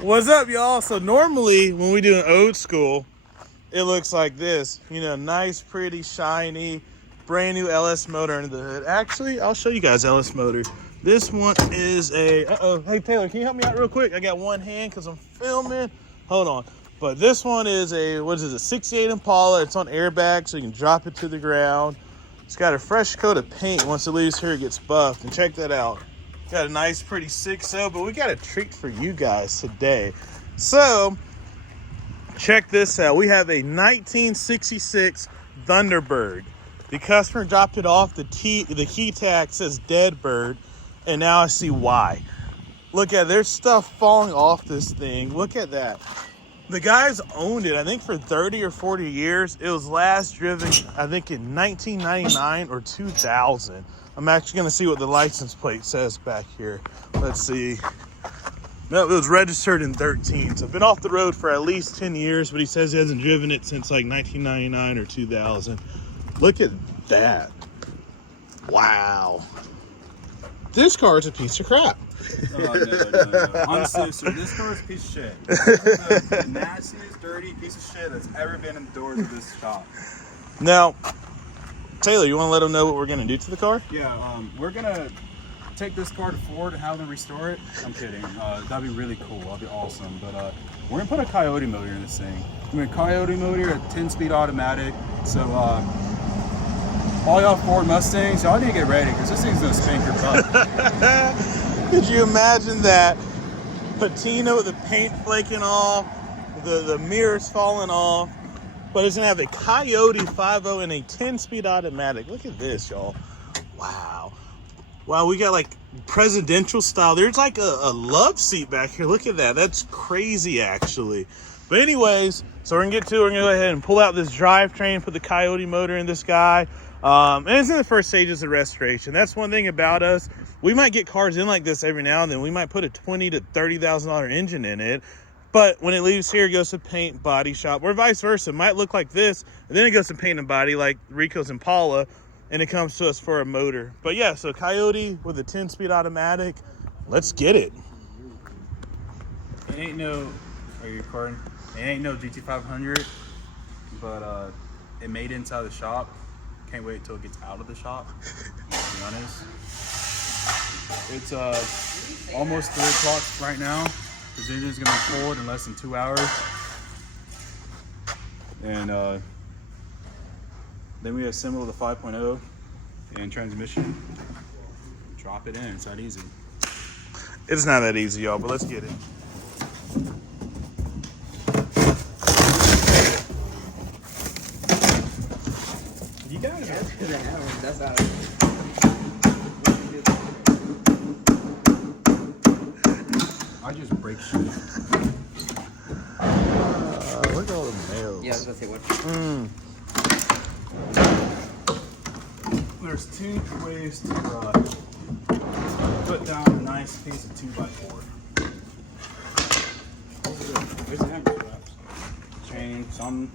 What's up, y'all? So normally when we do an old school, it looks like this. You know, nice, pretty, shiny, brand new LS motor under the hood. Actually, I'll show you guys LS motor. This one is a, hey Taylor, can you help me out real quick? I got one hand because I'm filming. Hold on. But this one is a, what is it, a 68 Impala. It's on airbag, so you can drop it to the ground. It's got a fresh coat of paint. Once it leaves here, it gets buffed. And check that out. Got a nice, pretty 6.0, but we got a treat for you guys today. So, check this out. We have a 1966 Thunderbird. The customer dropped it off. The key tag says Dead Bird, and now I see why. Look at it. There's stuff falling off this thing. Look at that. The guys owned it, I think, for 30 or 40 years. It was last driven, I think, in 1999 or 2000. I'm actually going to see what the license plate says back here. Let's see. No, it was registered in 13. So been off the road for at least 10 years, but he says he hasn't driven it since like 1999 or 2000. Look at that. Wow. This car is a piece of crap. Oh, no. Honestly, sir, this car is a piece of shit. The nastiest, dirty piece of shit that's ever been in the doors of this shop. Now, Taylor, you want to let them know what we're going to do to the car? Yeah, we're going to take this car to Ford and have them restore it. I'm kidding. That'd be really cool. That'd be awesome. But we're going to put a Coyote motor in this thing. I mean, Coyote motor, a 10-speed automatic. So, all y'all Ford Mustangs, y'all need to get ready because this thing's going to spank your butt. Could you imagine that? Patina with the paint flaking off, the mirrors falling off, but it's gonna have a Coyote 5.0 and a 10-speed automatic. Look at this, y'all. Wow. Wow, we got like presidential style. There's like a love seat back here. Look at that. That's crazy, actually. But anyways, so we're gonna get to it. We're gonna go ahead and pull out this drivetrain, put the Coyote motor in this guy. And it's in the first stages of restoration. That's one thing about us. We might get cars in like this every now and then. We might put a $20,000 to $30,000 engine in it. But when it leaves here, it goes to paint, body shop, or vice versa. It might look like this, and then it goes to paint and body like Rico's Impala, and it comes to us for a motor. But yeah, so Coyote with a 10-speed automatic. Let's get it. It ain't no, are you recording? It ain't no GT500, but it made inside the shop. Can't wait till it gets out of the shop, to be honest. It's almost 3 o'clock right now. This engine's gonna be pulled in less than 2 hours. And then we assemble the 5.0 and transmission. Drop it in, it's that easy. It's not that easy, y'all, but let's get it. You got it. That's how I just break shit. Look at all the nails. yeah, that's it. What? There's 2 ways to put down a nice piece of 2x4. There's the hammer straps. Chain, some.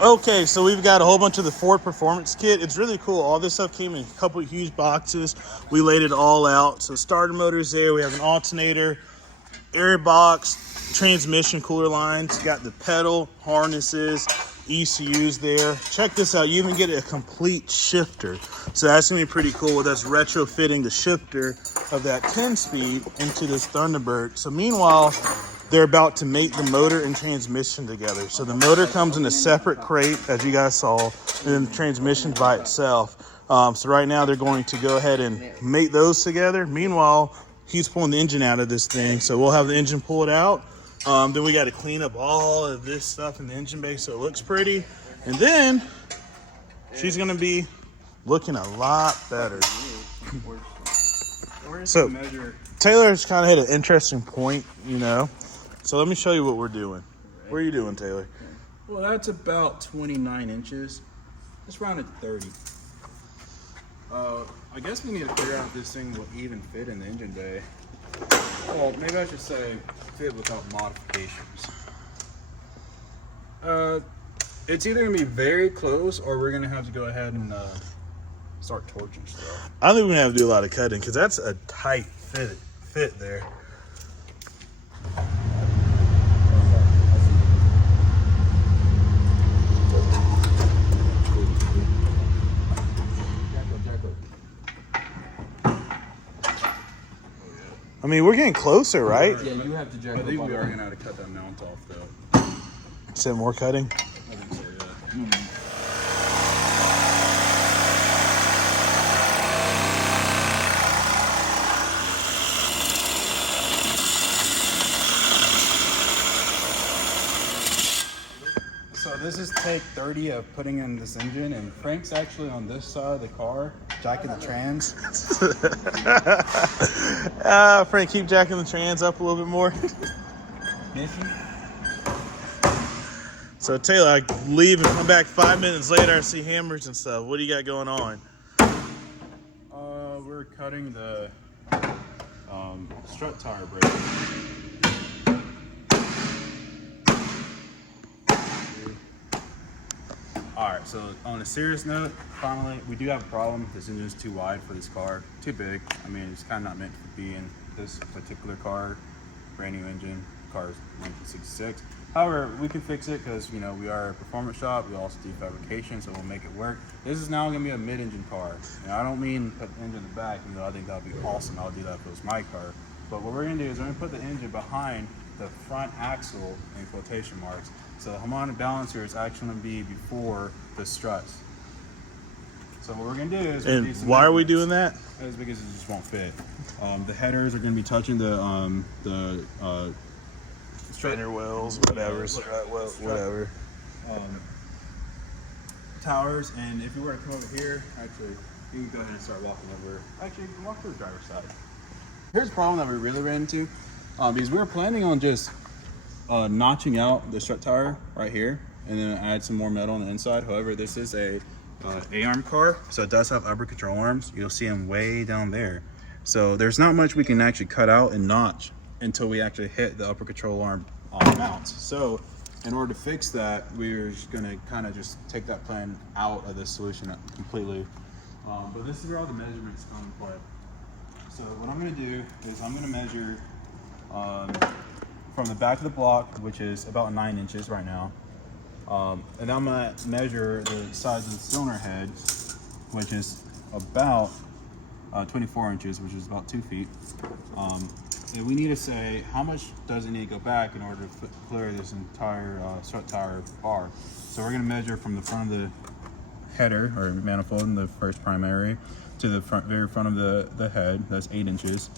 Okay, so we've got a whole bunch of the Ford Performance Kit. It's really cool. All this stuff came in a couple of huge boxes. We laid it all out. So starter motor's there. We have an alternator, air box, transmission, cooler lines. Got the pedal, harnesses, ECUs there. Check this out. You even get a complete shifter. So that's going to be pretty cool with us retrofitting the shifter of that 10-speed into this Thunderbird. So meanwhile, they're about to mate the motor and transmission together. So the motor comes in a separate crate, as you guys saw, and then the transmission by itself. So right now they're going to go ahead and mate those together. Meanwhile, he's pulling the engine out of this thing. So we'll have the engine pull it out. Then we got to clean up all of this stuff in the engine bay so it looks pretty. And then she's going to be looking a lot better. So Taylor's kind of hit an interesting point, you know. So let me show you what we're doing. What are you doing, Taylor? Well, that's about 29 inches. Let's round it to 30. I guess we need to figure out if this thing will even fit in the engine bay. Well, maybe I should say fit without modifications. It's either gonna be very close or we're gonna have to go ahead and start torching stuff. I think we're gonna have to do a lot of cutting because that's a tight fit there. I mean, we're getting closer, right? Yeah, you have to jack I up think on we it. are gonna have to cut that mount off though. Is there more cutting? I think so, yeah. So this is take 30 of putting in this engine, and Frank's actually on this side of the car, jacking the trans. Frank, keep jacking the trans up a little bit more. So Taylor, I leave and come back 5 minutes later. I see hammers and stuff. What do you got going on? We're cutting the strut tire brake. Alright, so on a serious note, finally, we do have a problem. This engine's too wide for this car. Too big. I mean, it's kind of not meant to be in this particular car. Brand new engine. Car is 1966. However, we can fix it because, you know, we are a performance shop. We also do fabrication, so we'll make it work. This is now going to be a mid-engine car. And I don't mean put the engine in the back. You know, I think that would be awesome. I'll do that if it was my car. But what we're going to do is we're going to put the engine behind the front axle in quotation marks. So the harmonic balancer is actually going to be before the struts. So what we're going to do is... And why are we doing that? It's because it just won't fit. The headers are going to be touching the Spinner wheels, whatever. Whatever. Towers, and if you were to come over here, actually, you can go ahead and start walking over. Actually, you can walk to the driver's side. Here's the problem that we really ran into, because we were planning on just notching out the strut tower right here, and then add some more metal on the inside. However, this is a A-arm car, so it does have upper control arms. You'll see them way down there. So there's not much we can actually cut out and notch until we actually hit the upper control arm mounts. So in order to fix that, we're just gonna kind of just take that plan out of this solution completely. But this is where all the measurements come into play. So what I'm gonna do is I'm gonna measure from the back of the block, which is about 9 inches right now. And I'm gonna measure the size of the cylinder head, which is about 24 inches, which is about 2 feet. And we need to say how much does it need to go back in order to clear this entire strut tower bar. So we're gonna measure from the front of the header or manifold in the first primary to the very front of the head. That's 8 inches.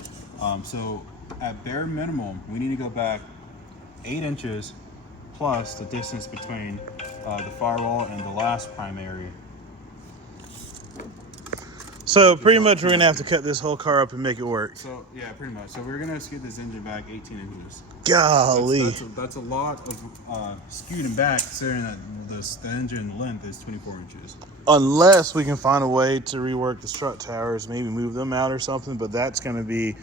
So at bare minimum, we need to go back 8 inches plus the distance between the firewall and the last primary. So pretty much we're gonna have to cut this whole car up and make it work. So yeah, pretty much. So we're gonna scoot this engine back 18 inches. Golly. That's a lot of scooting back, considering that the engine length is 24 inches. Unless we can find a way to rework the strut towers, maybe move them out or something, but that's gonna be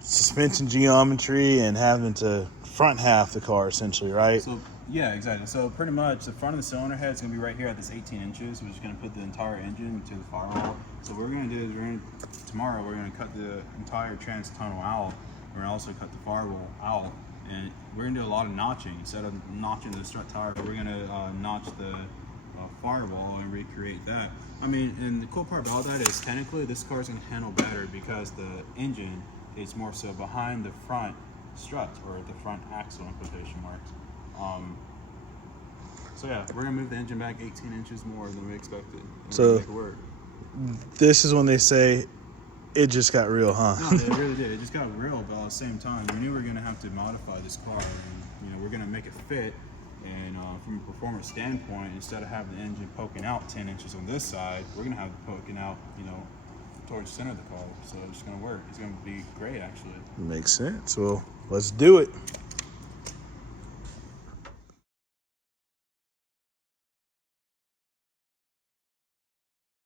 suspension geometry and having to front half the car essentially, right? So yeah, exactly. So pretty much the front of the cylinder head is going to be right here at this 18 inches, which is going to put the entire engine to the firewall. So what we're going to do is tomorrow we're going to cut the entire trans tunnel out. We're going to also cut the firewall out, and we're going to do a lot of notching. Instead of notching the strut tower, we're going to notch the firewall and recreate that. I mean, and the cool part about that is technically this car is going to handle better because the engine is more so behind the front strut or the front axle in quotation marks. So yeah, we're gonna move the engine back 18 inches more than we expected. So make it work. This is when they say it just got real, huh? No, it really did. It just got real, but at the same time, we knew we were gonna have to modify this car, and we're gonna make it fit. And from a performance standpoint, instead of having the engine poking out 10 inches on this side, we're gonna have it poking out, towards the center of the car. So it's gonna work. It's gonna be great, actually. Makes sense. Well, let's do it.